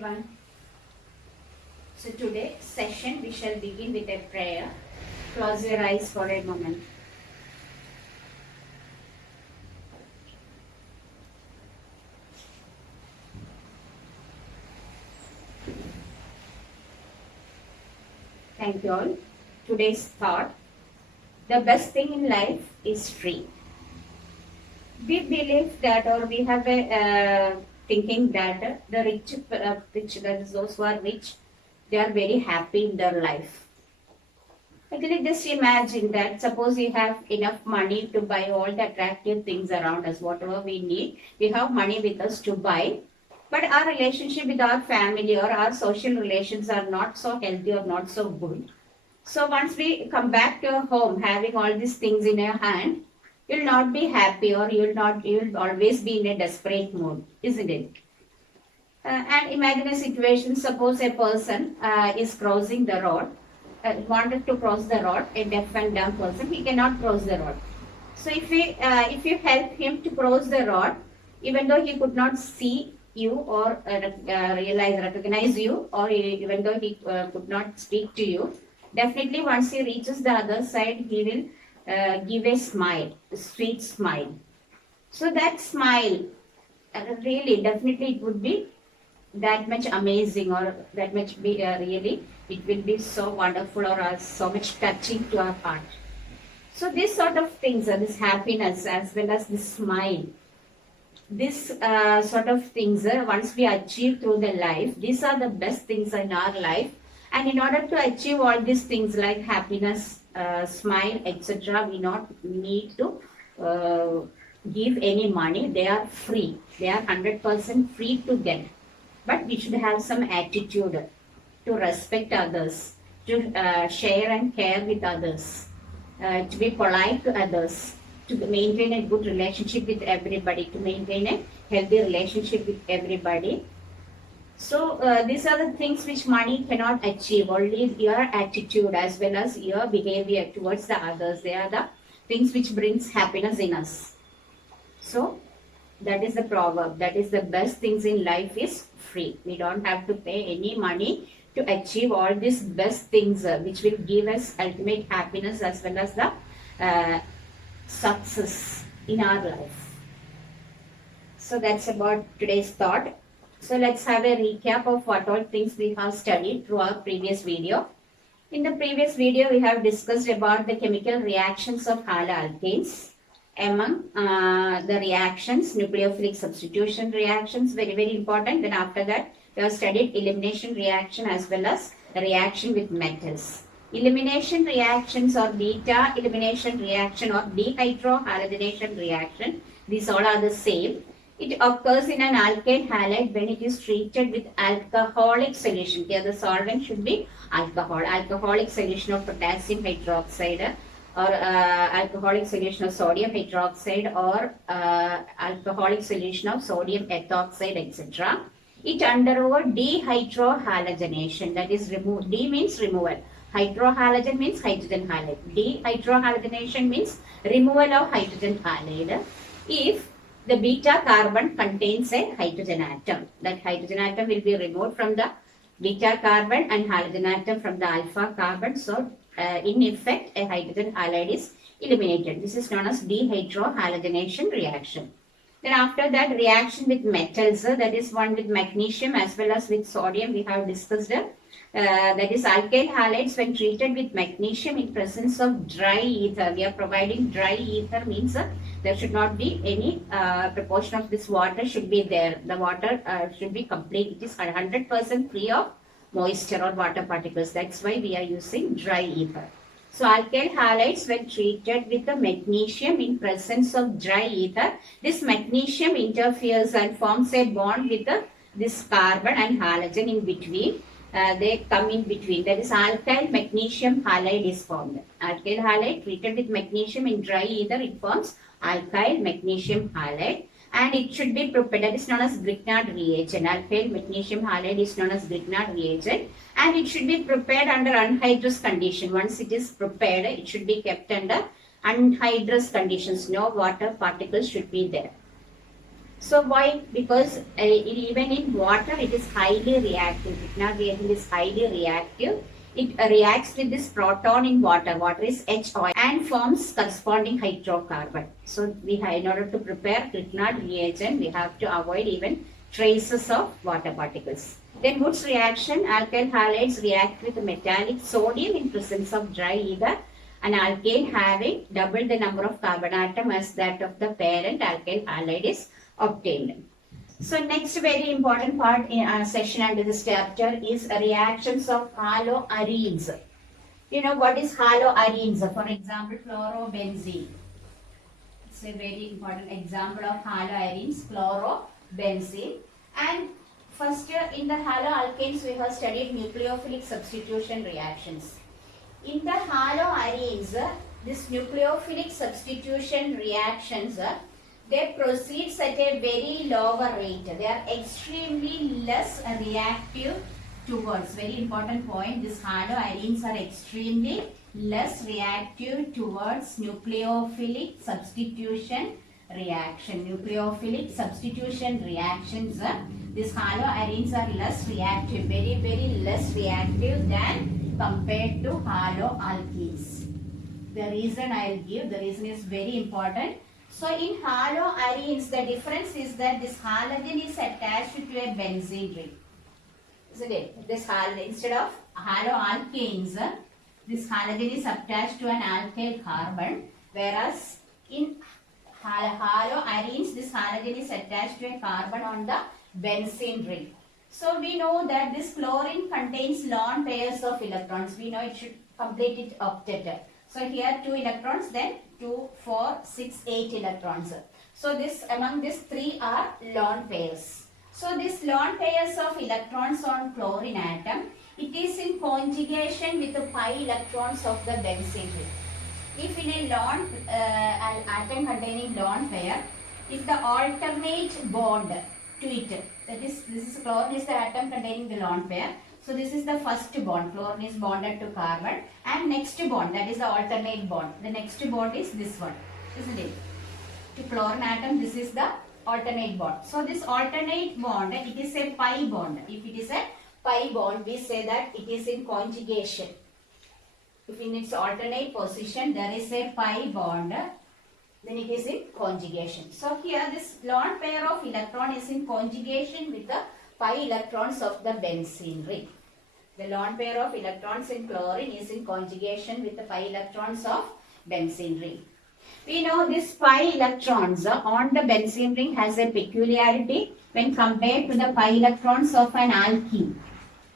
everyone. So today's session we shall begin with a prayer. Close your eyes for a moment. Thank you all. Today's thought. The best thing in life is free. We believe that, or we have a thinking that the rich, that is those who are rich, they are very happy in their life. Actually, just imagine that suppose we have enough money to buy all the attractive things around us, whatever we need, we have money with us to buy. But our relationship with our family or our social relations are not so healthy or not so good. So once we come back to our home having all these things in your hand, you'll not be happy, or you'll always be in a desperate mood, isn't it? And imagine a situation, suppose a person is crossing the road, wanted to cross the road, a deaf and dumb person, he cannot cross the road. So if you help him to cross the road, even though he could not see you or recognize you, or even though he could not speak to you, definitely once he reaches the other side, he will give a smile, a sweet smile. So that smile, really, definitely it would be that much amazing, or that much be really, it will be so wonderful, or so much touching to our heart. So these sort of things, this happiness as well as this smile, this sort of things, once we achieve through the life, these are the best things in our life. And in order to achieve all these things like happiness, smile, etc., we not need to give any money. They are free. They are 100% free to get. But we should have some attitude to respect others, to share and care with others, to be polite to others, to maintain a good relationship with everybody, to maintain a healthy relationship with everybody. So these are the things which money cannot achieve. Only your attitude as well as your behavior towards the others, they are the things which brings happiness in us. So that is the proverb. That is the best things in life is free. We don't have to pay any money to achieve all these best things which will give us ultimate happiness as well as the success in our life. So that's about today's thought. So let's have a recap of what all things we have studied through our previous video. In the previous video, we have discussed about the chemical reactions of haloalkanes. Among the reactions, nucleophilic substitution reactions, very, very important. Then after that, we have studied elimination reaction as well as the reaction with metals. Elimination reactions or beta elimination reaction or dehydrohalogenation reaction, these all are the same. It occurs in an alkyl halide when it is treated with alcoholic solution. Here the solvent should be alcohol, alcoholic solution of potassium hydroxide, or alcoholic solution of sodium hydroxide, or alcoholic solution of sodium ethoxide, etc. It undergo dehydrohalogenation, that is remove. D means removal. Hydrohalogen means hydrogen halide. Dehydrohalogenation means removal of hydrogen halide. If the beta carbon contains a hydrogen atom, that hydrogen atom will be removed from the beta carbon and halogen atom from the alpha carbon. So in effect, a hydrogen halide is eliminated. This is known as dehydrohalogenation reaction. Then after that, reaction with metals, that is one with magnesium as well as with sodium, we have discussed. That is alkyl halides when treated with magnesium in presence of dry ether. We are providing dry ether, means there should not be any proportion of this water should be there. The water should be complete. It is 100% free of moisture or water particles. That's why we are using dry ether. So alkyl halides when treated with the magnesium in presence of dry ether, this magnesium interferes and forms a bond with this carbon and halogen in between. They come in between. That is alkyl magnesium halide is formed. Alkyl halide treated with magnesium in dry ether, it forms alkyl magnesium halide. And it should be prepared, that is known as Grignard reagent. Alkyl magnesium halide is known as Grignard reagent, and it should be prepared under anhydrous condition. Once it is prepared, it should be kept under anhydrous conditions. No water particles should be there. So why? Because even in water it is highly reactive. Grignard reagent is highly reactive. It reacts with this proton in water. Water is H oil and forms corresponding hydrocarbon. So in order to prepare Grignard reagent, we have to avoid even traces of water particles. Then Wood's reaction, alkyl halides react with metallic sodium in presence of dry ether. An alkane having double the number of carbon atom as that of the parent alkyl halide is obtained. So next very important part in our session under this chapter is reactions of haloarenes. You know what is haloarenes? For example, chlorobenzene. It's a very important example of haloarenes, chlorobenzene. And first in the haloalkanes we have studied nucleophilic substitution reactions. In the haloarenes, this nucleophilic substitution reactions they proceed at a very lower rate. They are extremely less reactive towards, very important point, these haloarenes are extremely less reactive towards nucleophilic substitution reaction. Nucleophilic substitution reactions, these haloarenes are less reactive, very less reactive than compared to haloalkenes. The reason I will give, the reason is very important. So in haloarenes, the difference is that this halogen is attached to a benzene ring. Isn't it? This instead of haloalkanes, this halogen is attached to an alkyl carbon, whereas in haloarenes, this halogen is attached to a carbon on the benzene ring. So we know that this chlorine contains lone pairs of electrons. We know it should complete its octet. So here 2 electrons, then 2, 4, 6, 8 electrons. So this among these 3 are lone pairs. So this lone pairs of electrons on chlorine atom, it is in conjugation with the pi electrons of the benzene ring. If in a lone atom containing lone pair, if the alternate bond to it, that is, this is chlorine is the atom containing the lone pair. So this is the first bond, chlorine is bonded to carbon, and next bond, that is the alternate bond. The next bond is this one, isn't it? To chlorine atom, this is the alternate bond. So this alternate bond, it is a pi bond. If it is a pi bond, we say that it is in conjugation. If in its alternate position there is a pi bond, then it is in conjugation. So here this lone pair of electron is in conjugation with the pi electrons of the benzene ring. The lone pair of electrons in chlorine is in conjugation with the pi electrons of benzene ring. We know this pi electrons on the benzene ring has a peculiarity when compared to the pi electrons of an alkene,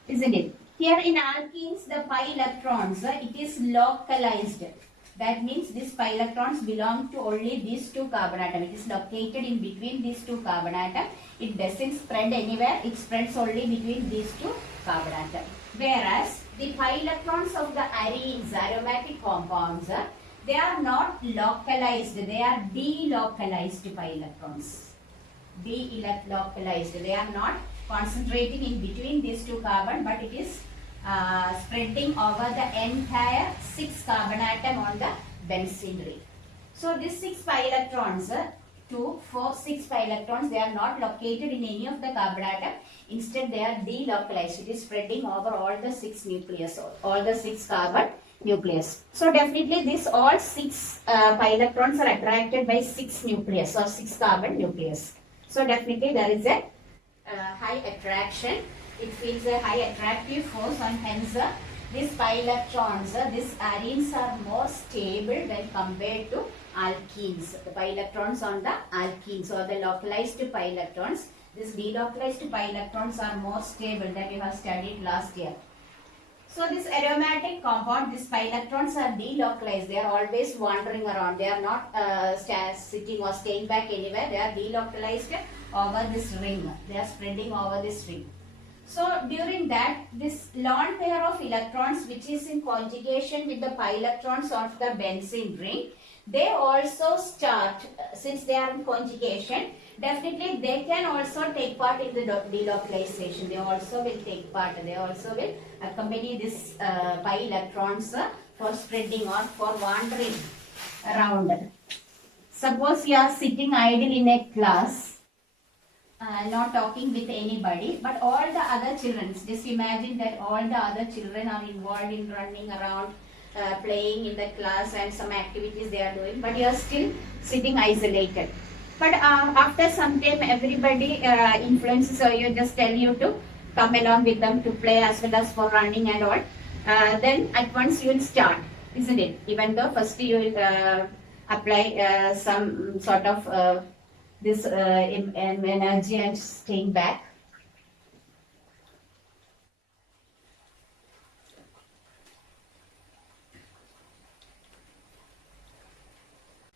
isn't it? Here in alkenes, the pi electrons, it is localized. That means these pi electrons belong to only these 2 carbon atoms. It is located in between these 2 carbon atoms. It doesn't spread anywhere. It spreads only between these 2 carbon atoms. Whereas the pi electrons of the arenes, aromatic compounds, they are not localized. They are delocalized pi electrons. Delocalized. They are not concentrating in between these 2 carbon, but it is spreading over the entire 6 carbon atom on the benzene ring. So these 6 pi electrons, 2, 4, 6 pi electrons, they are not located in any of the carbon atom. Instead, they are delocalized. It is spreading over all the 6 nucleus, all the 6 carbon nucleus. So definitely these all 6 pi electrons are attracted by 6 nucleus or 6 carbon nucleus. So definitely there is a high attraction. It feels a high attractive force, and hence these pi electrons, these arenes are more stable when compared to alkenes. The pi electrons on the alkenes or the localized pi electrons, these delocalized pi electrons are more stable than we have studied last year. So this aromatic compound, these pi electrons are delocalized. They are always wandering around. They are not sitting or staying back anywhere. They are delocalized over this ring. They are spreading over this ring. So during that, this lone pair of electrons which is in conjugation with the pi electrons of the benzene ring, they also start, since they are in conjugation, definitely they can also take part in the delocalization. They also will take part. They also will accompany this pi electrons for spreading or for wandering around. Suppose you are sitting idle in a class not talking with anybody, but all the other children, just imagine that all the other children are involved in running around, playing in the class and some activities they are doing, but you are still sitting isolated. But after some time everybody influences you, just tell you to come along with them to play as well as for running and all. Then at once you will start, isn't it? Even though first you will apply some sort of this energy and staying back.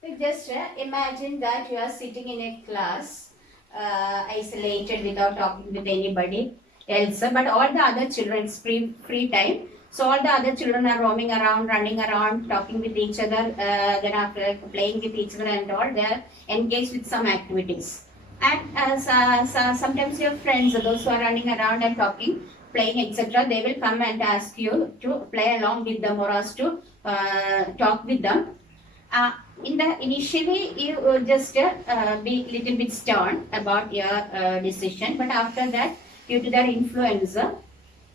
So just imagine that you are sitting in a class, isolated without talking with anybody else, but all the other children's free time. So all the other children are roaming around, running around, talking with each other, then after playing with each other and all, they are engaged with some activities. And sometimes your friends, those who are running around and talking, playing, etc., they will come and ask you to play along with them or ask to talk with them. In the initially you just be little bit stern about your decision, but after that, due to their influence,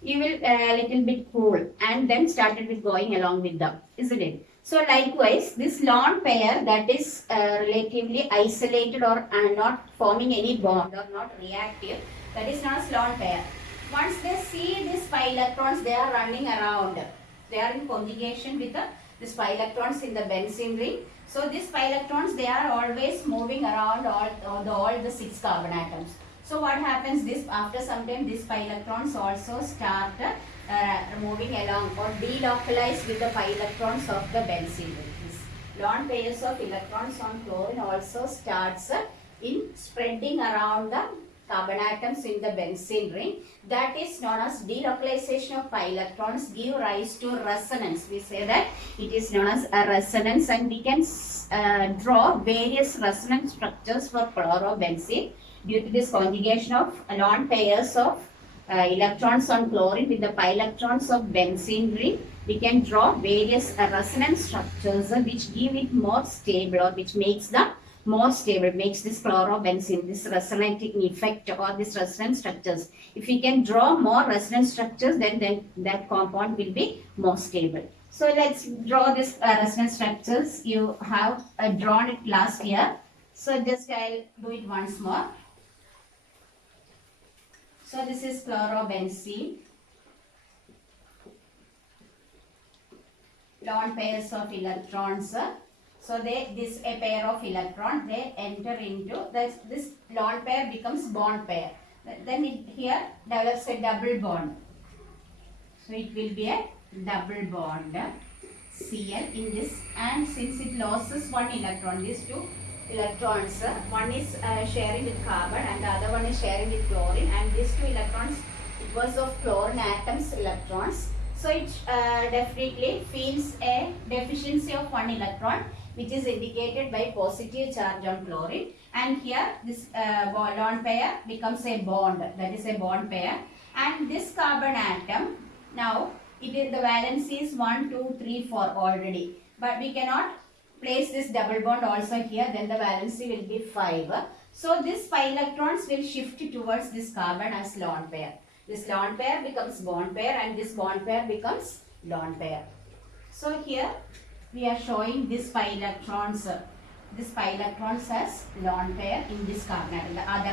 you will little bit cool and then started with going along with them, isn't it? So likewise, this lone pair that is relatively isolated or not forming any bond or not reactive, that is known as lone pair. Once they see these pi electrons, they are running around. They are in conjugation with these pi electrons in the benzene ring. So these pi electrons, they are always moving around all the 6 carbon atoms. So what happens, this after some time these pi electrons also start moving along or delocalize with the pi electrons of the benzene ring. This lone pairs of electrons on chlorine also starts in spreading around the carbon atoms in the benzene ring. That is known as delocalization of pi electrons give rise to resonance. We say that it is known as a resonance, and we can draw various resonance structures for chlorobenzene due to this conjugation of lone pairs of electrons on chlorine with the pi electrons of benzene ring. We can draw various resonance structures which give it more stable, or which makes the more stable, makes this chlorobenzene, this resonating effect or this resonance structures. If we can draw more resonance structures, then that compound will be more stable. So let's draw this resonance structures. You have drawn it last year. So just I'll do it once more. So this is chlorobenzene. Lone pairs of electrons. So this a pair of electrons, they enter into this lone pair becomes bond pair. Then here develops a double bond. So it will be a double bond Cl in this, and since it loses one electron, these two electrons, one is sharing with carbon and the other one is sharing with chlorine, and these two electrons, it was of chlorine atoms electrons. So it definitely feels a deficiency of one electron, which is indicated by positive charge on chlorine, and here this lone pair becomes a bond, that is a bond pair, and this carbon atom, now it is the valency is 1, 2, 3, 4 already, but we cannot place this double bond also here, then the valency will be 5. So this pi electrons will shift towards this carbon as lone pair. This lone pair becomes bond pair and this bond pair becomes lone pair. So here we are showing this pi electrons as lone pair in this carbon atom, the other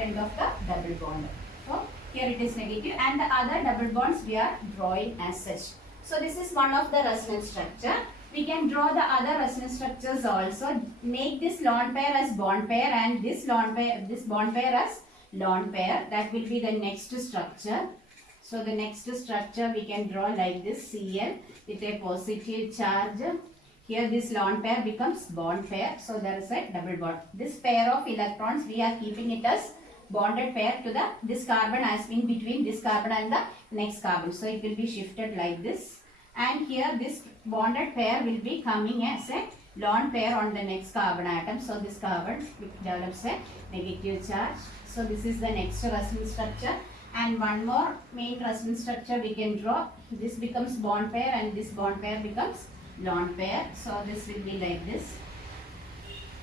end of the double bond. So here it is negative, and the other double bonds we are drawing as such. So this is one of the resonance structure. We can draw the other resonance structures also. Make this lone pair as bond pair and this bond pair as lone pair. That will be the next structure. So the next structure we can draw like this, Cl with a positive charge. Here this lone pair becomes bond pair. So there is a double bond. This pair of electrons we are keeping it as bonded pair to this carbon as in between this carbon and the next carbon. So it will be shifted like this. And here this bonded pair will be coming as a lone pair on the next carbon atom. So this carbon develops a negative charge. So this is the next resonance structure. And one more main resonance structure we can draw. This becomes bond pair and this bond pair becomes lone pair. So this will be like this.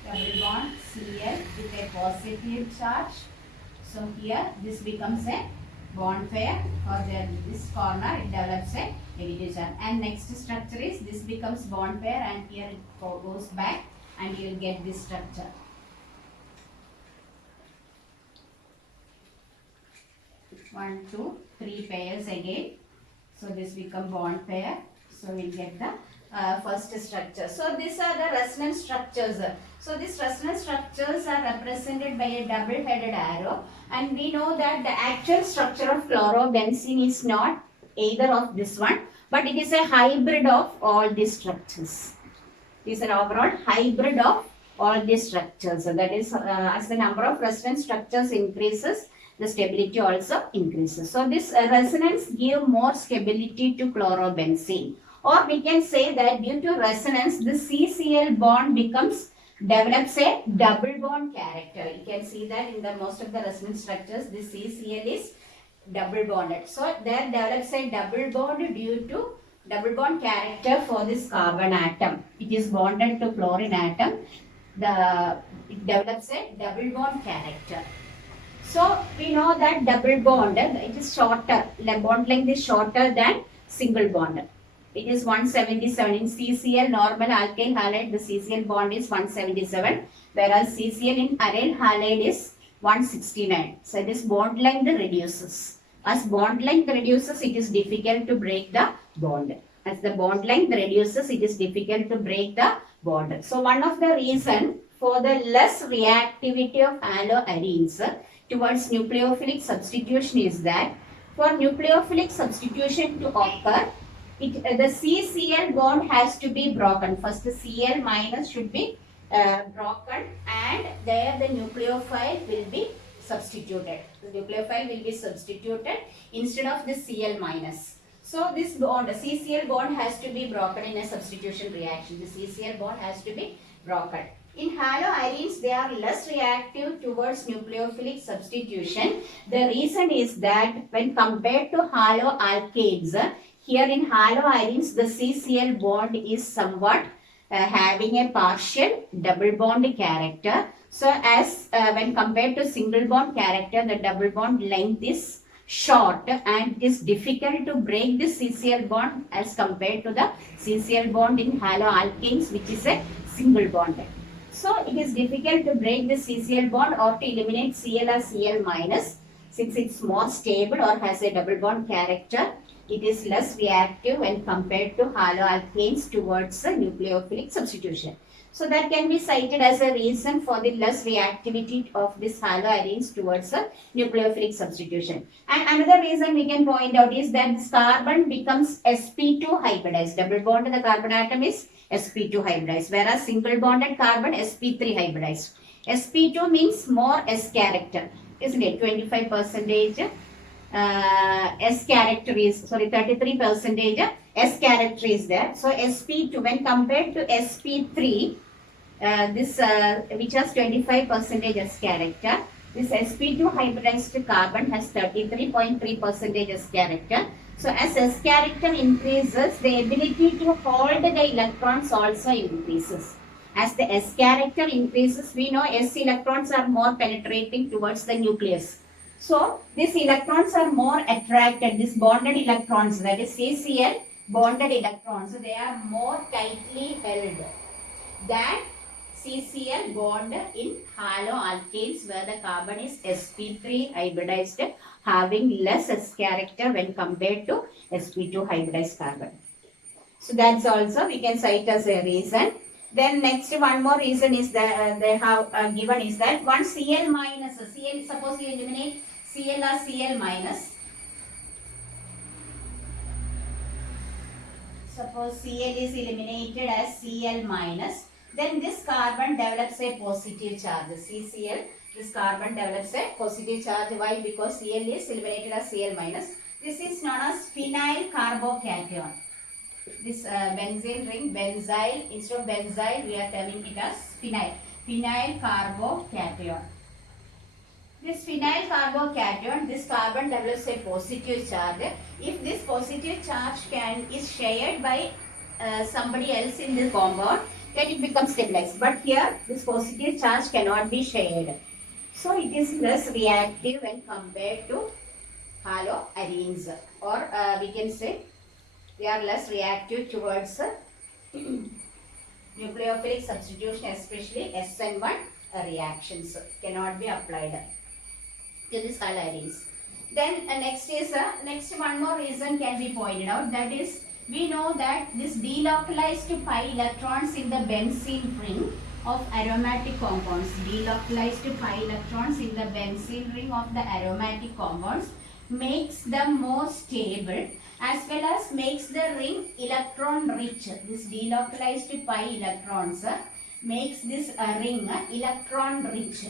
double bond Cl with a positive charge. So here this becomes a bond pair. For this corner it develops a negative charge. And next structure is this becomes bond pair, and here it goes back, and you will get this structure. 1, 2, 3 pairs again. So this become bond pair. So we'll get the first structure. So these are the resonance structures. So these resonance structures are represented by a double-headed arrow, and we know that the actual structure of chlorobenzene is not either of this one, but it is a hybrid of all these structures. It is an overall hybrid of all these structures. So that is, as the number of resonance structures increases, the stability also increases. So this resonance give more stability to chlorobenzene. Or we can say that due to resonance, the CCl bond develops a double bond character. You can see that in the most of the resonance structures, the CCl is double bonded. So there develops a double bond due to double bond character for this carbon atom. It is bonded to chlorine atom. It develops a double bond character. So we know that double bond, it is shorter. The bond length is shorter than single bond. It is 177. In CCl, normal alkyl halide, the CCl bond is 177, whereas CCl in aryl halide is 169. So this bond length reduces. As bond length reduces, it is difficult to break the bond. As the bond length reduces, it is difficult to break the bond. So one of the reasons for the less reactivity of haloarenes towards nucleophilic substitution is that for nucleophilic substitution to occur, the CCl bond has to be broken. First, the Cl minus should be broken, and there the nucleophile will be substituted. The nucleophile will be substituted instead of the Cl minus. So this bond, the CCl bond has to be broken in a substitution reaction. The CCl bond has to be broken. In haloarenes, they are less reactive towards nucleophilic substitution. The reason is that when compared to haloalkanes, here in haloarenes, the CCl bond is somewhat having a partial double bond character. So as when compared to single bond character, the double bond length is short, and it is difficult to break this CCl bond as compared to the CCl bond in haloalkanes, which is a single bond. So it is difficult to break the CCl bond or to eliminate Cl or Cl minus, since it's more stable or has a double bond character. It is less reactive when compared to haloalkanes towards a nucleophilic substitution. So that can be cited as a reason for the less reactivity of this haloarenes towards a nucleophilic substitution. And another reason we can point out is that this carbon becomes sp2 hybridized. Double bond to the carbon atom is sp2 hybridized, whereas single bonded carbon sp3 hybridized. sp2 means more S character, isn't it? 25% S character is, 33% S character is there. So sp2 when compared to sp3, which has 25% S character, this sp2 hybridized carbon has 33.3% S character. So as S character increases, the ability to hold the electrons also increases. As the S character increases, we know S electrons are more penetrating towards the nucleus. So these electrons are more attracted, these bonded electrons, that is CCl bonded electrons, so they are more tightly held than CCl bond in haloalkanes, where the carbon is sp3 hybridized, having less S character when compared to sp2 hybridized carbon. So that's also we can cite as a reason. Then next one more reason is that they have given is that one Cl minus, Cl, suppose you eliminate Cl or Cl minus. Suppose Cl is eliminated as Cl minus, then this carbon develops a positive charge. CCl, this carbon develops a positive charge. Why? Because Cl is eliminated as Cl minus. This is known as phenyl carbocation. This benzene ring, benzyl, instead of benzyl we are terming it as phenyl. Phenyl carbocation. This phenyl carbocation, this carbon develops a positive charge. If this positive charge is shared by somebody else in the compound, then it becomes stabilized. But here this positive charge cannot be shared. So it is less reactive when compared to haloarenes, or we can say they are less reactive towards nucleophilic substitution, especially SN1 reactions cannot be applied to these haloarenes. Then next one more reason can be pointed out, that is, we know that this delocalized pi electrons in the benzene ring of aromatic compounds, delocalized pi electrons in the benzene ring of the aromatic compounds makes them more stable, as well as makes the ring electron rich. This delocalized pi electrons makes this ring electron rich.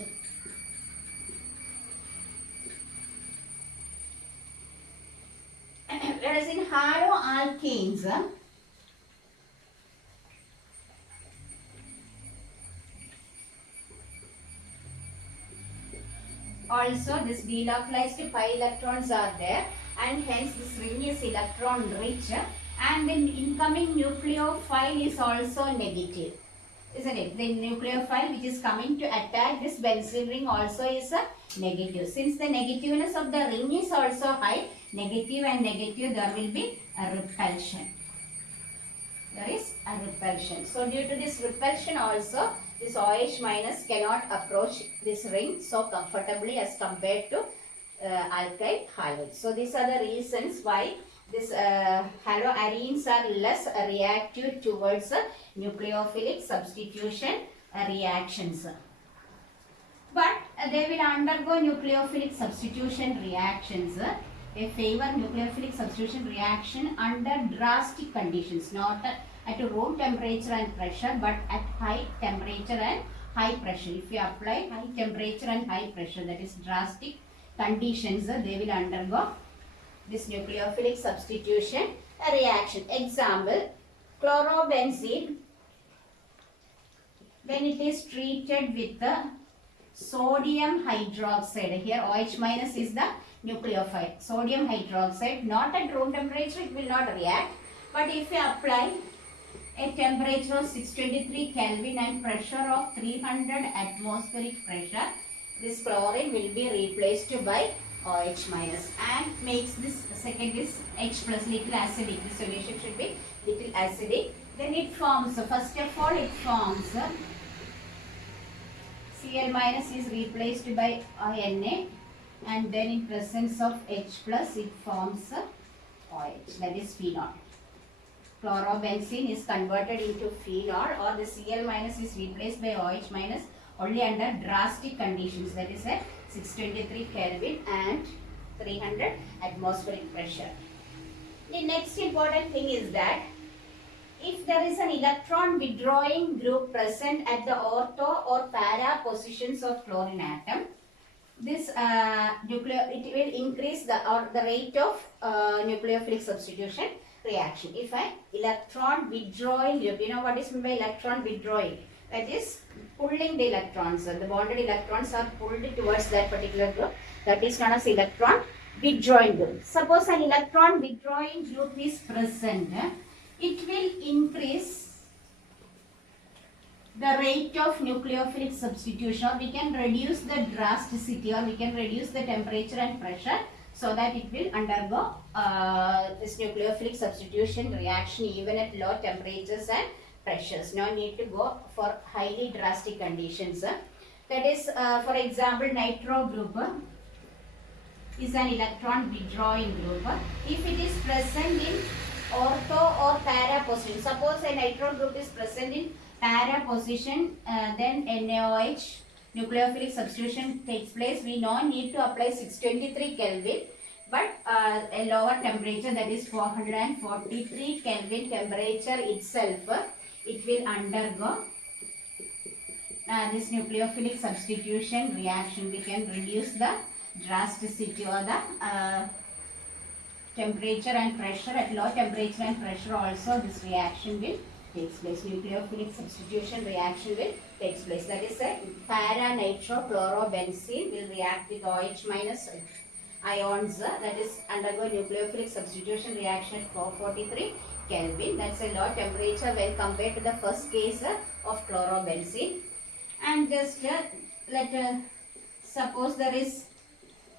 Whereas in haloalkanes, also this delocalized pi electrons are there, and hence this ring is electron rich, and the incoming nucleophile is also negative, isn't it? The nucleophile which is coming to attack this benzene ring also is a negative. Since the negativeness of the ring is also high, negative and negative, there will be a repulsion. There is a repulsion. So due to this repulsion also, this OH minus cannot approach this ring so comfortably as compared to alkyl halides. So these are the reasons why this haloarenes are less reactive towards nucleophilic substitution reactions. But they will undergo nucleophilic substitution reactions. They favor nucleophilic substitution reaction under drastic conditions, not at room temperature and pressure, but at high temperature and high pressure. If you apply high temperature and high pressure, that is drastic conditions, they will undergo this nucleophilic substitution reaction. Example, chlorobenzene, when it is treated with the sodium hydroxide, here OH minus is the nucleophile, sodium hydroxide, not at room temperature it will not react, but if you apply a temperature of 623 Kelvin and pressure of 300 atmospheric pressure, this chlorine will be replaced by OH minus and makes this second is H plus, little acidic. The solution should be little acidic. Then it forms, first of all it forms Cl minus is replaced by Na, and then in presence of H plus it forms OH, that is phenol. Chlorobenzene is converted into phenol, or the Cl minus is replaced by OH minus only under drastic conditions, that is at 623 Kelvin and 300 atmospheric pressure. The next important thing is that if there is an electron withdrawing group present at the ortho or para positions of chlorine atom, this it will increase the rate of nucleophilic substitution reaction. If an electron withdrawing group, you know what is meant by electron withdrawing? That is pulling the electrons. The bonded electrons are pulled towards that particular group. That is known as electron withdrawing group. Suppose an electron withdrawing group is present, it will increase the rate of nucleophilic substitution, or we can reduce the drasticity, or we can reduce the temperature and pressure, so that it will undergo this nucleophilic substitution reaction even at low temperatures and pressures. No need to go for highly drastic conditions. That is, for example, nitro group is an electron withdrawing group. If it is present in ortho or para position, suppose a nitro group is present in para position, then NaOH nucleophilic substitution takes place. We no need to apply 623 Kelvin, but a lower temperature, that is 443 Kelvin temperature itself, it will undergo this nucleophilic substitution reaction. We can reduce the drasticity or the temperature and pressure. At low temperature and pressure also this reaction will take place. Nucleophilic substitution reaction will take place. That is a para-nitrochlorobenzene will react with OH minus ions, that is undergo nucleophilic substitution reaction at 443 Kelvin. That's a low temperature when compared to the first case of chlorobenzene. And just suppose there is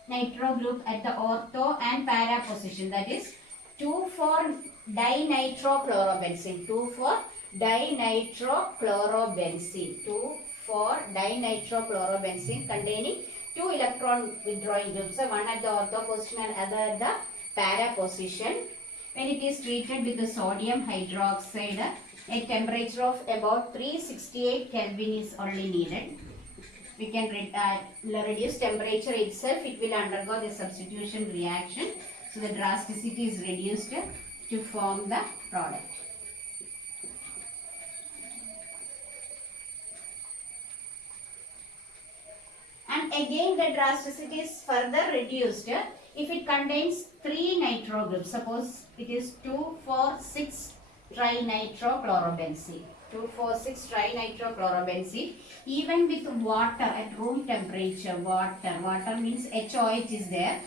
nitro group at the ortho and para position, that is 2,4-dinitrochlorobenzene. 2,4-dinitrochlorobenzene. 2,4-dinitrochlorobenzene containing 2 electron withdrawing groups, one at the ortho position and other at the para position. When it is treated with the sodium hydroxide, a temperature of about 368 Kelvin is only needed. We can reduce temperature itself, it will undergo the substitution reaction. So the drasticity is reduced to form the product. And again the drasticity is further reduced if it contains 3 nitro groups. Suppose it is 2,4,6-trinitrochlorobenzene. 2,4,6-trinitrochlorobenzene. Even with water at room temperature, water means HOH is there.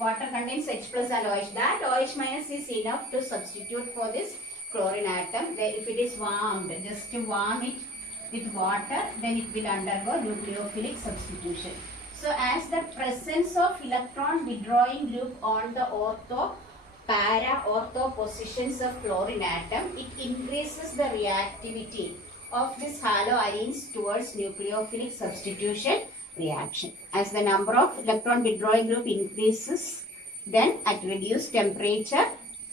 Water contains H plus and OH. That OH minus is enough to substitute for this chlorine atom. If it is warmed, just to warm it with water, then it will undergo nucleophilic substitution. So as the presence of electron withdrawing group on the ortho, para, ortho positions of chlorine atom, it increases the reactivity of this haloarenes towards nucleophilic substitution reaction. As the number of electron withdrawing group increases, then at reduced temperature,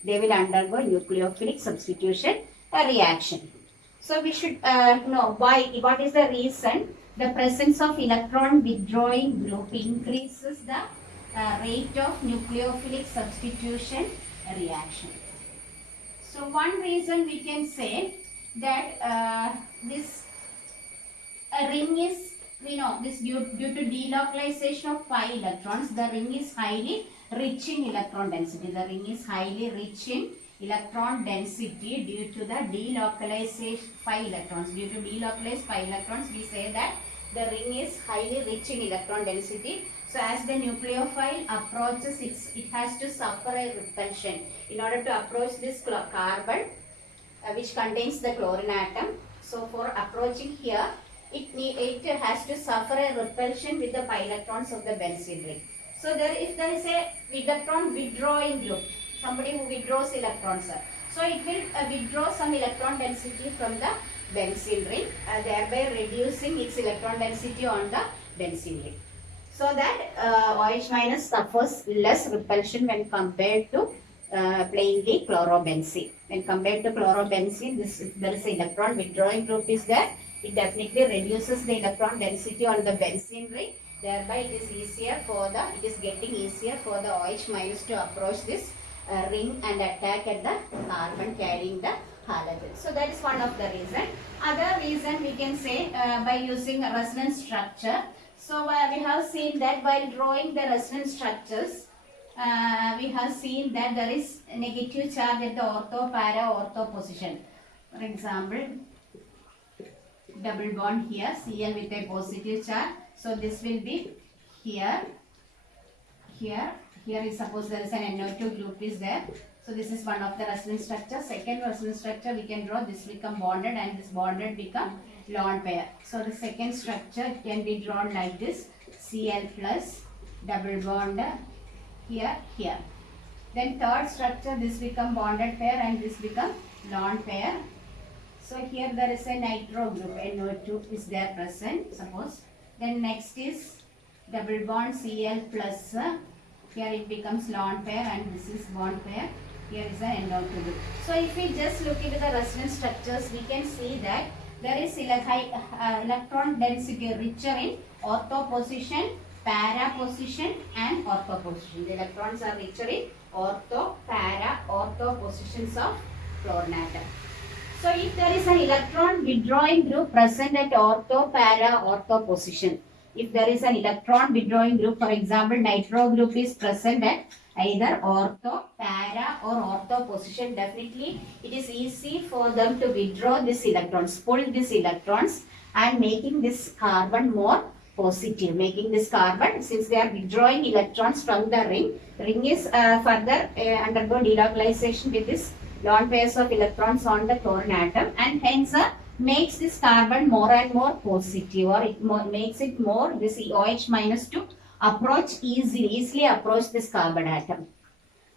they will undergo nucleophilic substitution reaction. So we should know what is the reason the presence of electron withdrawing group increases the rate of nucleophilic substitution reaction. So one reason we can say that this ring is, we know this due to delocalization of pi electrons, the ring is highly rich in electron density. The ring is highly rich in electron density due to the delocalization pi electrons. Due to delocalized pi electrons, we say that the ring is highly rich in electron density. So as the nucleophile approaches, it has to suffer a repulsion in order to approach this carbon which contains the chlorine atom. So for approaching here, it has to suffer a repulsion with the pi electrons of the benzene ring. So if there is a electron withdrawing group, somebody who withdraws electrons, so it will withdraw some electron density from the benzene ring, thereby reducing its electron density on the benzene ring. So that OH minus suffers less repulsion when compared to plainly chlorobenzene. When compared to chlorobenzene, if there is an electron withdrawing group is there, it definitely reduces the electron density on the benzene ring. Thereby it is getting easier for the OH minus to approach this ring and attack at the carbon carrying the halogen. So that is one of the reason. Other reason we can say by using a resonance structure. So we have seen that while drawing the resonance structures, we have seen that there is a negative charge at the ortho, para, ortho position. For example, double bond here, Cl with a positive charge. So this will be here, here is suppose there is an NO2 group is there. So this is one of the resonance structure. Second resonance structure we can draw, this become bonded and this bonded become lone pair. So the second structure can be drawn like this, Cl plus double bond here, here. Then third structure, this become bonded pair and this become lone pair. So here there is a nitro group, NO2 is there present, suppose. Then next is double bond Cl plus, here it becomes lone pair and this is bond pair. Here is an NO2 group. So if we just look into the resonance structures, we can see that there is electron density richer in ortho position, para position and ortho position. The electrons are richer in ortho, para, ortho positions of chlorine atom. So if there is an electron withdrawing group present at ortho, para, ortho position, if there is an electron withdrawing group, for example, nitro group is present at either ortho, para or ortho position, definitely it is easy for them to withdraw these electrons, pull these electrons and making this carbon more positive, making this carbon, since they are withdrawing electrons from the ring is further undergo delocalization with this lone pairs of electrons on the chlorine atom, and hence makes this carbon more and more positive, or it makes it more, this OH minus to approach easily approach this carbon atom.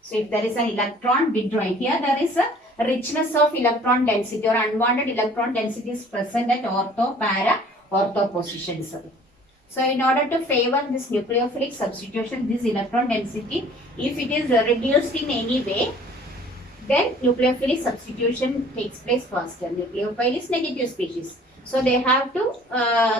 So if there is an electron withdrawing, here there is a richness of electron density or unwanted electron density is present at ortho, para, ortho positions. So in order to favor this nucleophilic substitution, this electron density, if it is reduced in any way, then nucleophilic substitution takes place faster. Nucleophile is negative species. So they have to,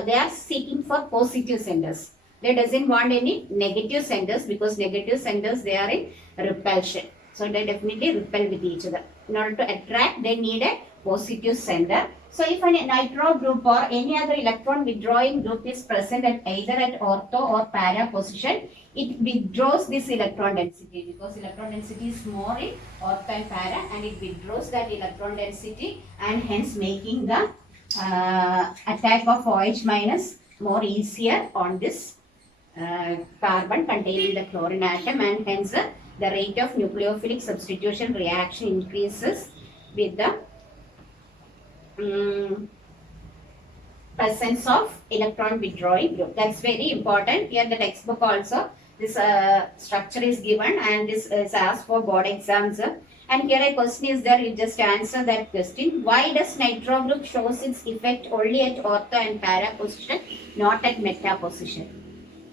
they are seeking for positive centers. They doesn't want any negative centers, because negative centers, they are in repulsion. So they definitely repel with each other. In order to attract, they need a positive center. So if a nitro group or any other electron withdrawing group is present at either at ortho or para position, it withdraws this electron density, because electron density is more in ortho and para, and it withdraws that electron density, and hence making the attack of OH minus more easier on this carbon containing the chlorine atom, and hence the rate of nucleophilic substitution reaction increases with the presence of electron withdrawing group. That's very important. Here the textbook also, this structure is given, and this is asked for board exams. And here a question is there, you just answer that question. Why does nitro group shows its effect only at ortho and para position, not at meta position?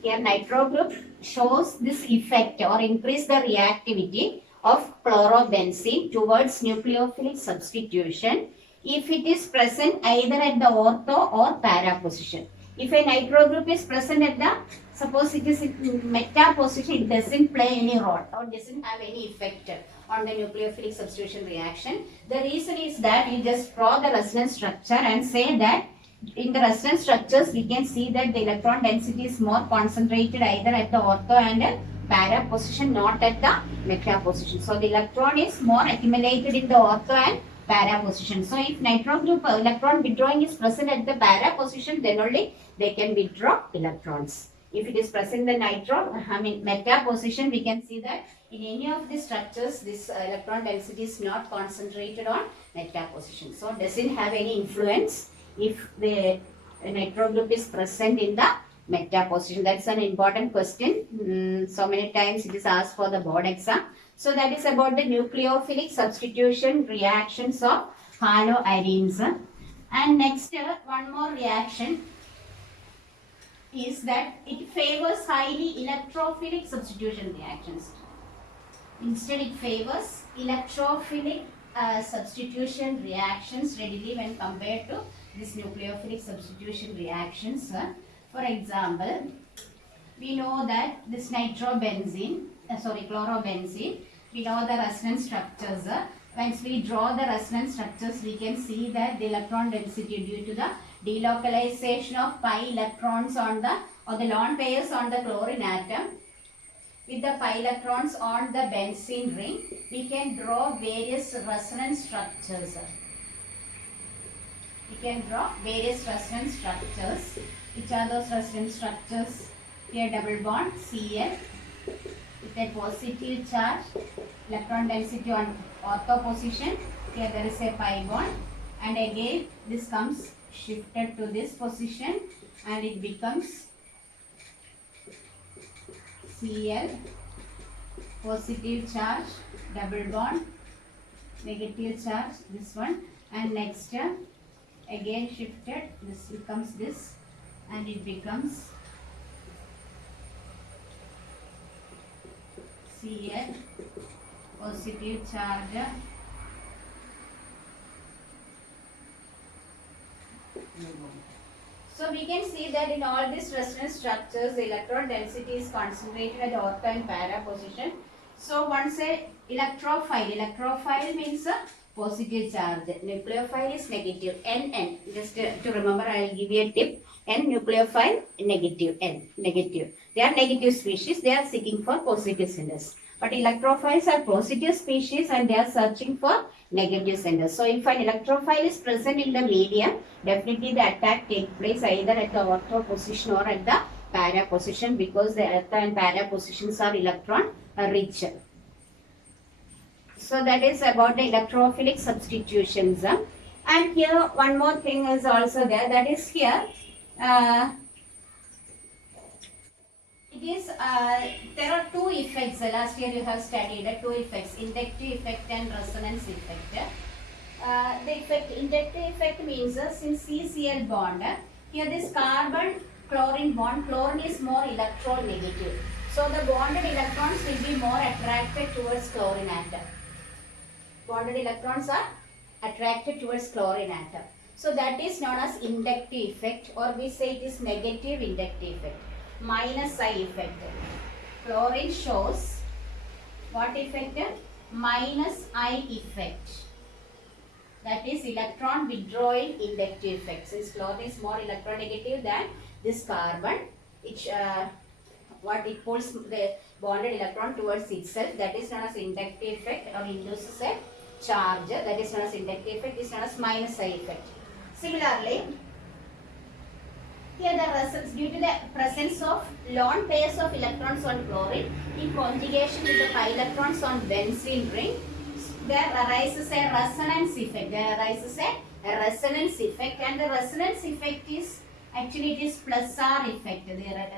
Here nitro group shows this effect or increase the reactivity of chlorobenzene towards nucleophilic substitution if it is present either at the ortho or para position. If a nitro group is present at the, suppose it is in meta position, it doesn't play any role or doesn't have any effect on the nucleophilic substitution reaction. The reason is that you just draw the resonance structure and say that in the resonance structures, we can see that the electron density is more concentrated either at the ortho and para position, not at the meta position. So the electron is more accumulated in the ortho and para position. So if nitro group electron withdrawing is present at the para position, then only they can withdraw electrons. If it is present in the nitro, meta position, we can see that in any of the structures, this electron density is not concentrated on meta position. So doesn't have any influence if the nitro group is present in the meta position. That's an important question. So many times it is asked for the board exam. So that is about the nucleophilic substitution reactions of haloarenes. And next, one more reaction is that it favors highly electrophilic substitution reactions. Instead, it favors electrophilic substitution reactions readily when compared to this nucleophilic substitution reactions. For example, we know that this chlorobenzene, we know the resonance structures. Once we draw the resonance structures, we can see that the electron density due to the delocalization of pi electrons on the, or the lone pairs on the chlorine atom with the pi electrons on the benzene ring, we can draw various resonance structures. We can draw various resonance structures. Which are those resonance structures? Here double bond Cl with a positive charge, electron density on ortho position. Here there is a pi bond, and again this comes shifted to this position and it becomes Cl, positive charge, double bond, negative charge, this one, and next again shifted, this becomes this, and it becomes Cl, positive charge, so we can see that in all these resonance structures, the electron density is concentrated at ortho and para position. So once a electrophile means a positive charge, nucleophile is negative, N. Just to remember, I will give you a tip. N nucleophile, negative, N, negative. They are negative species, they are seeking for positive centers. But electrophiles are positive species and they are searching for negative centers. So if an electrophile is present in the medium, definitely the attack takes place either at the ortho position or at the para position, because the ortho and para positions are electron rich. So that is about the electrophilic substitutions. And here one more thing is also there, that is here. It is, there are two effects. Last year you have studied two effects, inductive effect and resonance effect. The effect, inductive effect means since CCl bond, here this carbon chlorine bond, chlorine is more electronegative. So the bonded electrons will be more attracted towards chlorine atom. Bonded electrons are attracted towards chlorine atom. So that is known as inductive effect, or we say it is negative inductive effect. Minus I effect. Chlorine shows what effect? Minus I effect. That is electron withdrawing inductive effect. Since chlorine is more electronegative than this carbon, it pulls the bonded electron towards itself. That is known as inductive effect, or induces a charge. That is known as inductive effect. Is known as minus I effect. Similarly, here due to the presence of lone pairs of electrons on chlorine in conjugation with the pi electrons on benzene ring, there arises a resonance effect. And the resonance effect is actually it is plus R effect. The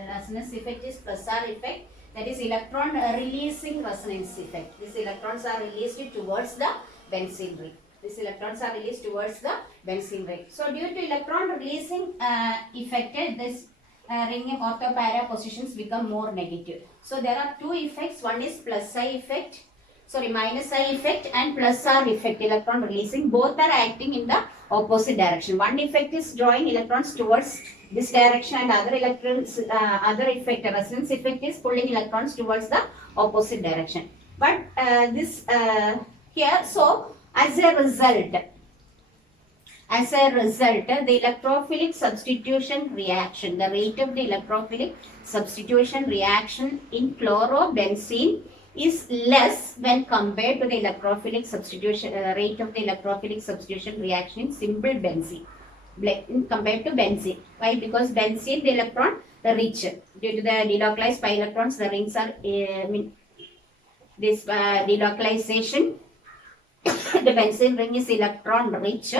resonance effect is plus R effect. That is electron releasing resonance effect. These electrons are released towards the benzene ring. So due to electron releasing effect, this ring ortho para positions become more negative. So there are two effects. One is minus I effect and plus R effect, electron releasing. Both are acting in the opposite direction. One effect is drawing electrons towards this direction, and other effect, resonance effect, is pulling electrons towards the opposite direction. But here, so as a result, the electrophilic substitution reaction, the rate of the electrophilic substitution reaction in chlorobenzene is less when compared to the electrophilic substitution rate of the electrophilic substitution reaction in simple benzene compared to benzene. Why? Because benzene, the electron rich. Due to the delocalized pi electrons, the rings are this delocalization. The benzene ring is electron rich.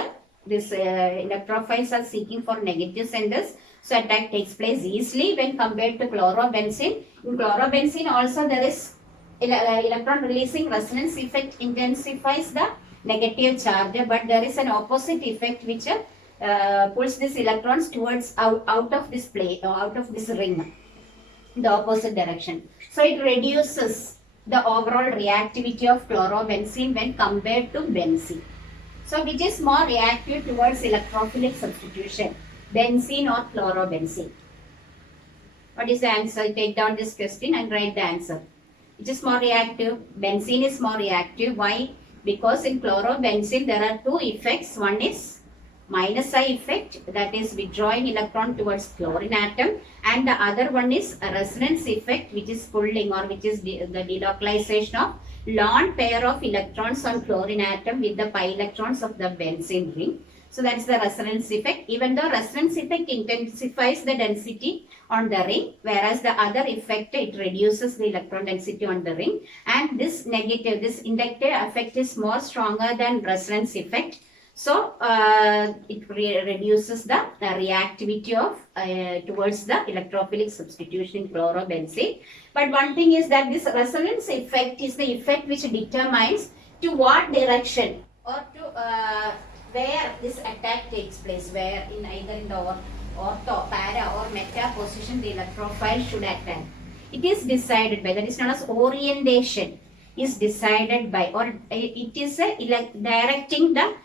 This electrophiles are seeking for negative centers. So attack takes place easily when compared to chlorobenzene. In chlorobenzene also there is electron releasing resonance effect intensifies the negative charge, but there is an opposite effect which pulls these electrons towards out of this plate or out of this ring, the opposite direction. So it reduces the overall reactivity of chlorobenzene when compared to benzene. So which is more reactive towards electrophilic substitution, benzene or chlorobenzene? What is the answer? Take down this question and write the answer. Which is more reactive? Benzene is more reactive. Why? Because in chlorobenzene there are two effects. One is minus I effect, that is withdrawing electron towards chlorine atom, and the other one is a resonance effect, which is pulling, or which is the delocalization of lone pair of electrons on chlorine atom with the pi electrons of the benzene ring. So that is the resonance effect. Even though resonance effect intensifies the density on the ring, whereas the other effect, it reduces the electron density on the ring, and this negative, this inductive effect is more stronger than resonance effect. So it reduces the reactivity of towards the electrophilic substitution in chlorobenzene. But one thing is that this resonance effect is the effect which determines to what direction or to where this attack takes place, where in either in the ortho, para or meta position the electrophile should attack. It is decided by, that is known as orientation, is decided by, or it is directing the,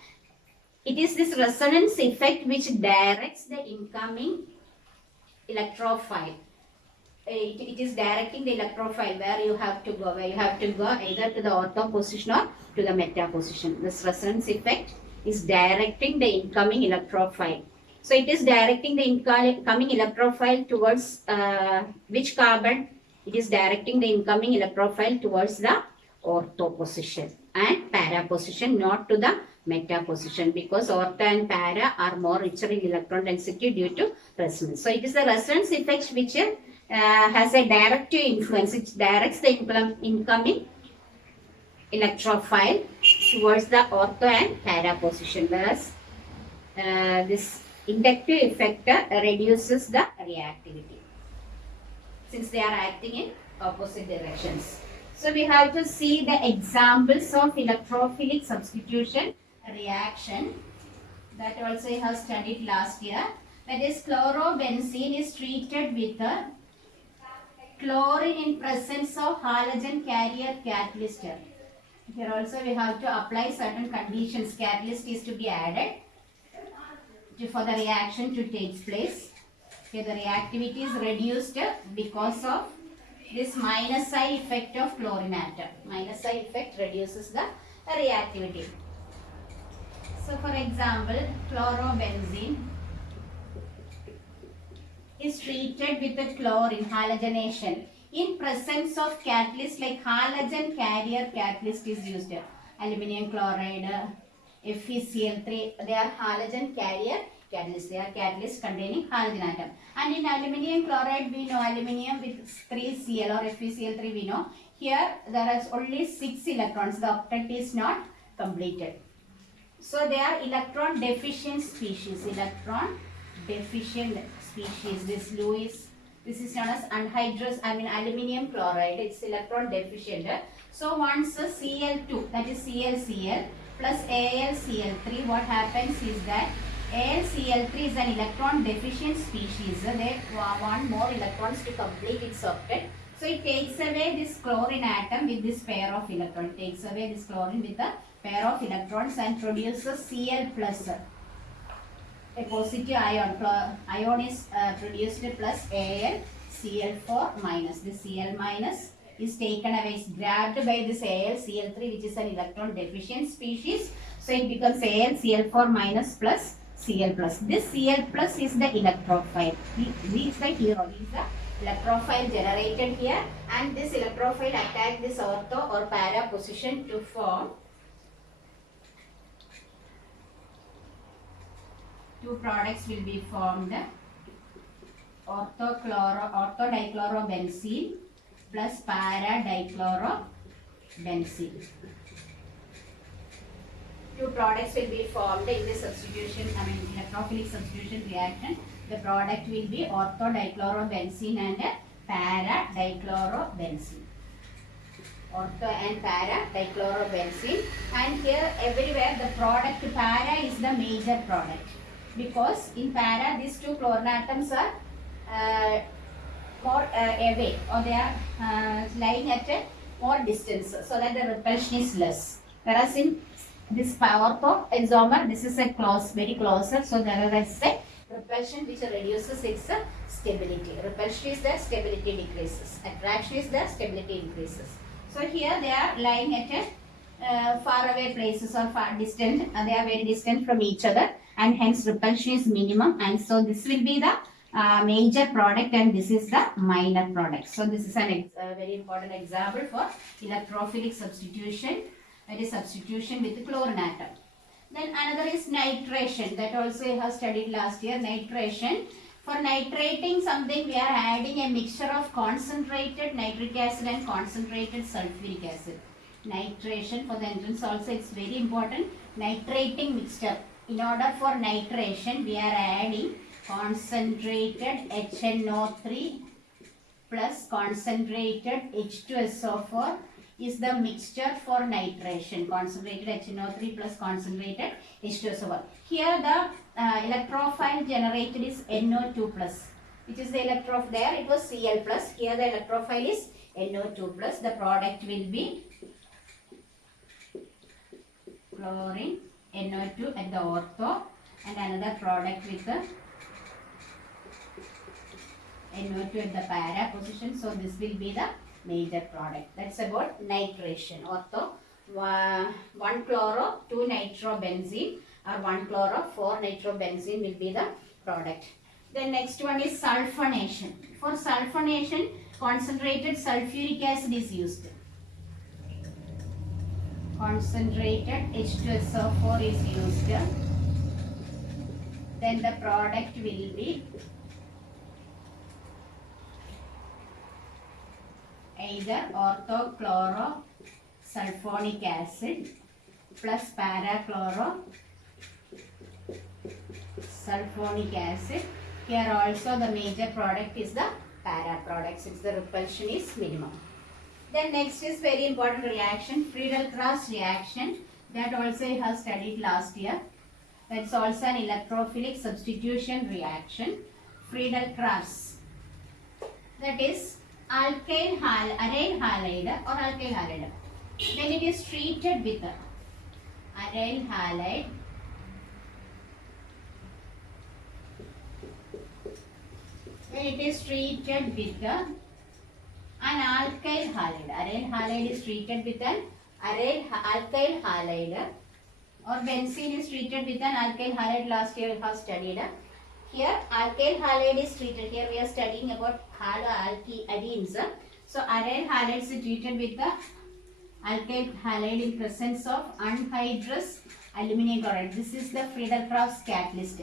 it is this resonance effect which directs the incoming electrophile. It is directing the electrophile where you have to go, either to the ortho position or to the meta position. This resonance effect is directing the incoming electrophile. So it is directing the incoming electrophile towards which carbon? It is directing the incoming electrophile towards the ortho position and para position, not to the meta position, because ortho and para are more richer in electron density due to resonance. So it is the resonance effect which has a directive influence. It directs the incoming electrophile towards the ortho and para position, whereas this inductive effect reduces the reactivity since they are acting in opposite directions. So we have to see the examples of electrophilic substitution reaction that also I have studied last year. That is, chlorobenzene is treated with a chlorine in presence of halogen carrier catalyst. Here also we have to apply certain conditions. Catalyst is to be added for the reaction to take place. Here the reactivity is reduced because of this minus I effect of chlorine atom. Minus I effect reduces the reactivity. So for example, chlorobenzene is treated with a chlorine halogenation in presence of catalyst like halogen carrier catalyst is used. Aluminium chloride, FeCl3, they are halogen carrier catalyst. They are catalysts containing halogen atom. And in aluminium chloride, we know aluminium with 3Cl or FeCl3 we know. Here there is only 6 electrons. The octet is not completed. So they are electron deficient species. Electron deficient species. This is known as anhydrous, aluminium chloride. It's electron deficient. So once Cl2, that is ClCl plus AlCl3, what happens is that AlCl3 is an electron deficient species. They want more electrons to complete its octet. So it takes away this chlorine atom with this pair of electrons. It takes away this chlorine with a pair of electrons and produces Cl plus, a positive ion. Ion is produced plus AlCl4 minus. This Cl minus is taken away, is grabbed by this AlCl3, which is an electron deficient species. So it becomes AlCl4 minus plus Cl plus. This Cl plus is the electrophile. This is the hero. This is the electrophile generated here, and this electrophile attack this ortho or para position to form two products will be formed. Ortho-dichlorobenzene plus para-dichlorobenzene. Two products will be formed in this substitution, electrophilic substitution reaction. The product will be ortho-dichlorobenzene and para-dichlorobenzene. Ortho and para-dichlorobenzene. And here everywhere the product para is the major product, because in para these two chlorine atoms are more away, or they are lying at a more distance, so that the repulsion is less. Whereas in this ortho isomer, this is a very closer, so there is a repulsion which reduces its stability. Repulsion is there, stability decreases. Attraction is there, stability increases. So here they are lying at a far away places or far distant. They are very distant from each other, and hence repulsion is minimum. And so this will be the major product, and this is the minor product. So this is a very important example for electrophilic substitution. That is substitution with the chlorine atom. Then another is nitration. That also I have studied last year. Nitration. For nitrating something, we are adding a mixture of concentrated nitric acid and concentrated sulfuric acid. Nitration for the entrance also, it's very important. Nitrating mixture. In order for nitration, we are adding concentrated HNO3 plus concentrated H2SO4 is the mixture for nitration. Concentrated HNO3 plus concentrated H2SO4. Here the electrophile generated is NO2 plus, which is the electrophile. There it was Cl plus. Here the electrophile is NO2 plus. The product will be chlorine NO2 at the ortho, and another product with the NO2 at the para position. So this will be the major product. That's about nitration. Ortho 1 chloro 2 nitrobenzene or 1 chloro 4 nitrobenzene will be the product. The next one is sulfonation. For sulfonation, concentrated sulfuric acid is used. Concentrated H2SO4 is used. Then the product will be either orthochloro sulfonic acid plus parachloro sulfonic acid. Here also the major product is the para product since the repulsion is minimum. Then next is very important reaction, Friedel-Crafts reaction, that also you have studied last year. That's also an electrophilic substitution reaction. Friedel-Crafts, that is aryl halide or alkyl halide. Then it is treated with aryl halide when it is treated with an alkyl halide. Aryl halide is treated with an alkyl halide, or benzene is treated with an alkyl halide. Last year we have studied. Here alkyl halide is treated. Here we are studying about haloalkenes. So aryl halide is treated with the alkyl halide in presence of anhydrous aluminum chloride. This is the Friedel-Crafts catalyst.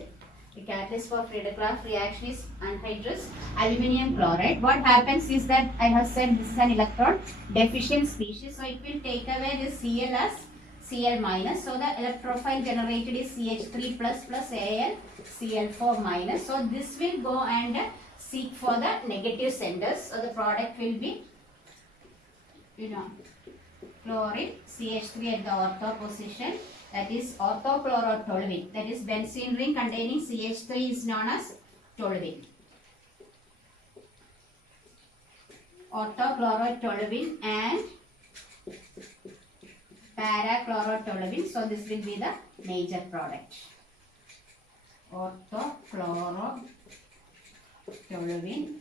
The catalyst for Friedel-Crafts reaction is anhydrous aluminum chloride. What happens is that I have said this is an electron deficient species, so it will take away this Cl as Cl minus. So the electrophile generated is CH3 plus Al Cl4 minus. So this will go and seek for the negative centers. So the product will be, chlorine CH3 at the ortho position. That is orthochlorotoluene. That is benzene ring containing CH3 is known as toluene. Orthochlorotoluene and parachlorotoluene. So this will be the major product. Orthochlorotoluene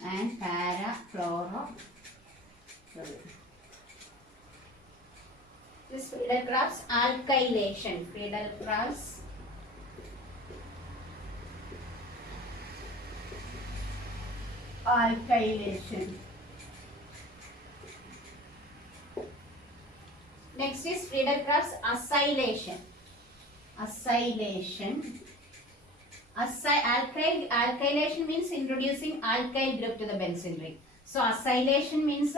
and parachlorotoluene. This Friedel-Crafts alkylation. Friedel-Crafts alkylation. Next is Friedel-Crafts acylation. Acylation. Alkylation means introducing alkyl group to the benzene ring. So acylation means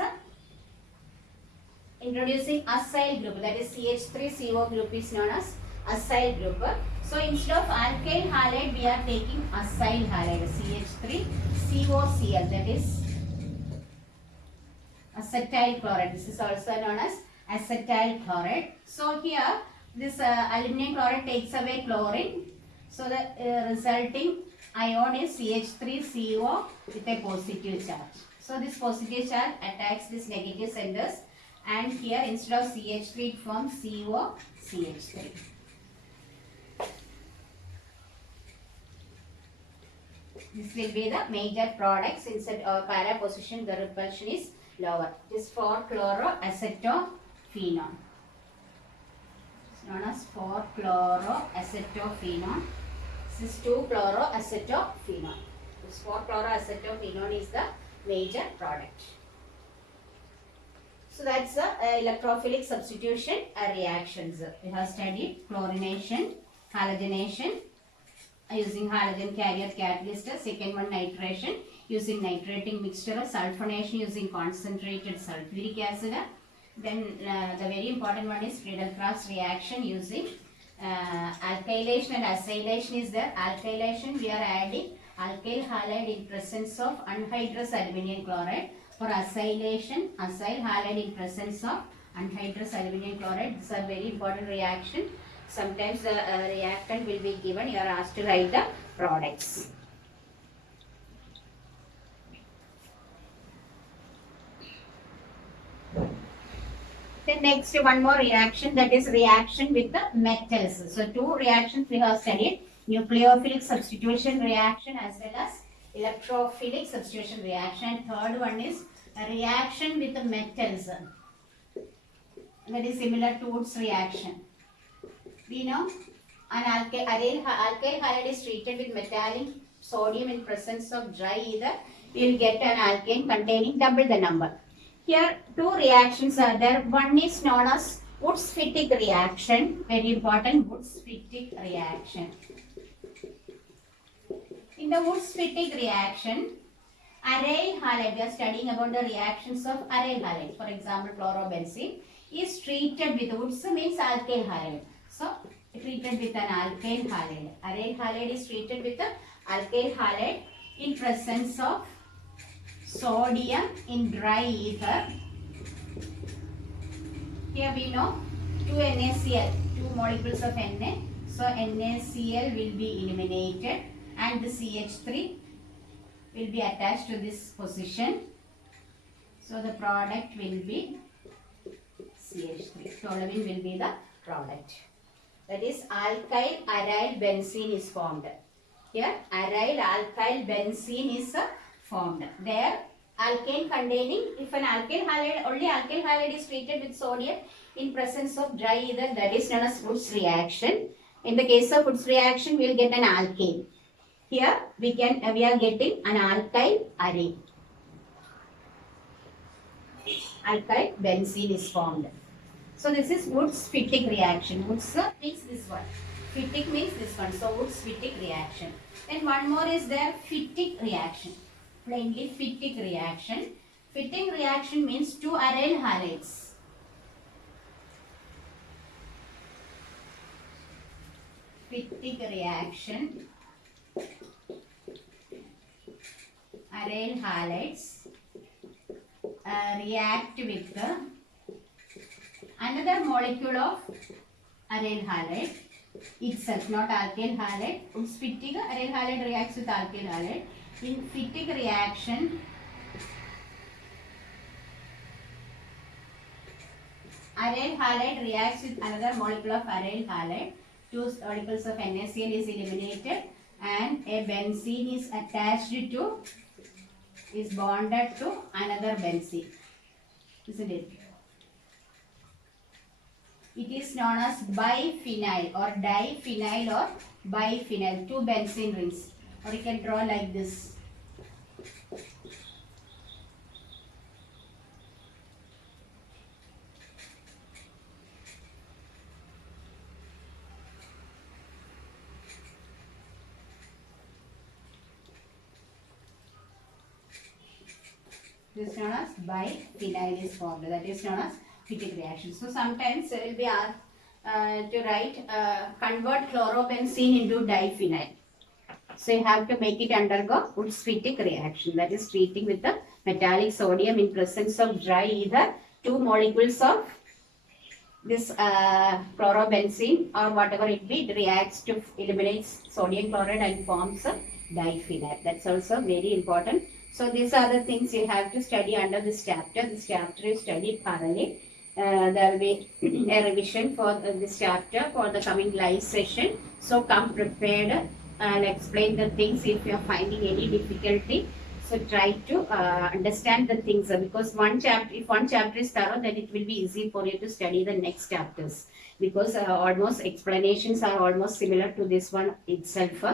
introducing acyl group, that is CH3CO group is known as acyl group. So instead of alkyl halide we are taking acyl halide, CH3COCl, that is acetyl chloride. This is also known as acetyl chloride. So here this aluminum chloride takes away chlorine. So the resulting ion is CH3CO with a positive charge. So this positive charge attacks this negative centers, and here instead of CH3 it forms COCH3. This will be the major product. Since at para position the repulsion is lower. It is 4-chloroacetophenone. It's known as 4-chloroacetophenone. This is 2-chloroacetophenone. This 4-chloroacetophenone is the major product. So that's the electrophilic substitution reactions. We have studied chlorination, halogenation using halogen carrier catalyst. Second one, nitration using nitrating mixture. Sulfonation using concentrated sulfuric acid. Then the very important one is Friedel-Crafts reaction using alkylation and acylation is there. Alkylation, we are adding alkyl halide in presence of anhydrous aluminum chloride. For acylation, acyl halide in presence of anhydrous aluminum chloride. These are very important reaction. Sometimes the reactant will be given. You are asked to write the products. Then next one more reaction, that is reaction with the metals. So two reactions we have studied. Nucleophilic substitution reaction as well as electrophilic substitution reaction. And third one is a reaction with the metals. That is similar to Woods reaction. We know an alkyl halide is treated with metallic sodium in presence of dry ether. We will get an alkane containing double the number. Here two reactions are there. One is known as Woods-Fittig reaction. Very important, Woods-Fittig reaction. In the Woods-Fittig reaction, aryl halide, we are studying about the reactions of aryl halide. For example, chlorobenzene is treated with, Woods means alkyl halide. So, treated with an alkyl halide. Aryl halide is treated with an alkyl halide in presence of sodium in dry ether. Here we know 2 NaCl, 2 molecules of Na. So NaCl will be eliminated and the CH3 will be attached to this position. So the product will be CH3. Toluene will be the product. That is alkyl aryl benzene is formed. Here aryl alkyl benzene is formed. There alkane containing, if an alkyl halide, only alkyl halide is treated with sodium in presence of dry ether, that is known as Woods reaction. In the case of Woods reaction, we will get an alkane. Here we are getting an alkyl array. Alkyl benzene is formed. So this is Woods-Fittig reaction. Woods means this one. Fittig means this one. So Woods-Fittig reaction. Then one more is there, Fittig reaction. Plainly Fittig reaction. Fittig reaction means 2 aryl halides. Fittig reaction. Aryl halides react with another molecule of aryl halide itself, not alkyl halide. Woods-Fittig aryl halide reacts with alkyl halide. In Fittig reaction, aryl halide reacts with another molecule of aryl halide. 2 molecules of NaCl is eliminated and a benzene is attached to, is bonded to another benzene. Isn't it? It is known as biphenyl or diphenyl or biphenyl. 2 benzene rings. Or you can draw like this. This is known as biphenyl is formed. That is known as Fittig reaction. So sometimes it will be asked to write convert chlorobenzene into diphenyl. So you have to make it undergo Woods-Fittig reaction. That is treating with the metallic sodium in presence of dry ether. 2 molecules of this chlorobenzene or whatever it be, it reacts to eliminates sodium chloride and forms a diphenyl. That's also very important. So these are the things you have to study under this chapter. This chapter is studied thoroughly. There will be a revision for this chapter for the coming live session. So come prepared and explain the things if you are finding any difficulty. So try to understand the things because if one chapter is thorough, then it will be easy for you to study the next chapters because almost explanations are almost similar to this one itself.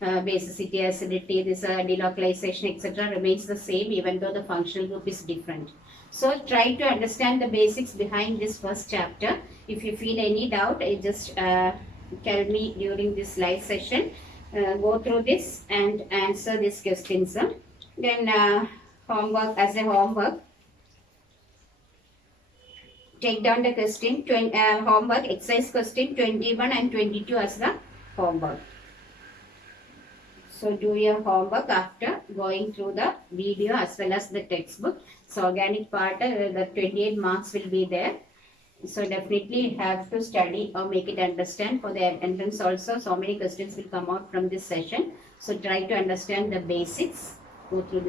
Basicity, acidity, this delocalization, etc. remains the same even though the functional group is different. So try to understand the basics behind this first chapter. If you feel any doubt, just tell me during this live session. Go through this and answer these questions. Then homework, as a homework, take down the question, homework, exercise question 21 and 22 as the homework. So do your homework after going through the video as well as the textbook. So organic part, the 28 marks will be there. So definitely have to study or make it understand for the entrance also. So many questions will come out from this session. So try to understand the basics. Go through